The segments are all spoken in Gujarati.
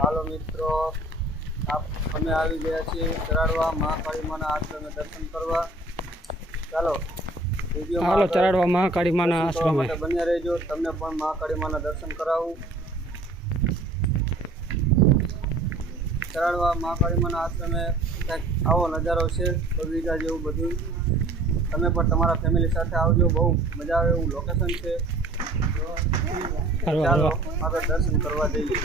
હાલો મિત્રો, અમે આવી ગયા છીએ ચરાડવા મહાકાળી માના આશ્રમે દર્શન કરવા. ચાલો હાલો ચરાડવા મહાકાળી માના આશ્રમે બન્યા રહેજો, તમને પણ મહાકાળી માના દર્શન કરાવું. ચરાડવા મહાકાળી માના આશ્રમે કંઈક આવો નજારો છે, બગીચા જેવું બધું. તમે પણ તમારા ફેમિલી સાથે આવજો, બહુ મજા આવે એવું લોકેશન છે. ચાલો આપણે દર્શન કરવા જઈએ.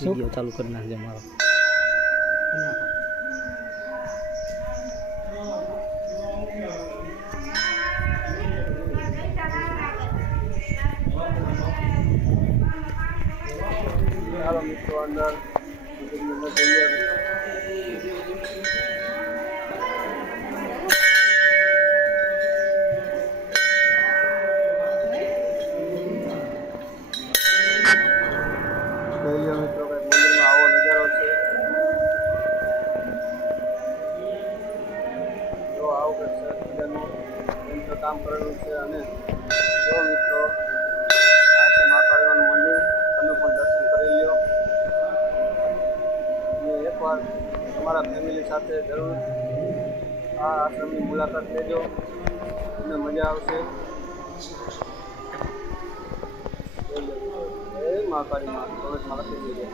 વિડીયો ચાલુ કરી નાખજો મારો. ચાલો મિત્રો અંદર જઈએ. મિત્રો કંઈક મંદિરમાં આવો નજારો છે. જો આવું કંઈક સરસ મજાનું યંત્ર કામ કરેલું છે. અને જો મિત્રો આ છે મહાકાળીમાનું મંદિર, તમે પણ દર્શન કરી લ્યો. અને એકવાર તમારા ફેમિલી સાથે જરૂર આ આશ્રમની મુલાકાત લેજો, તમને મજા આવશે. જય મહાકાળી માં, કોમેન્ટમાં લખી દેજો.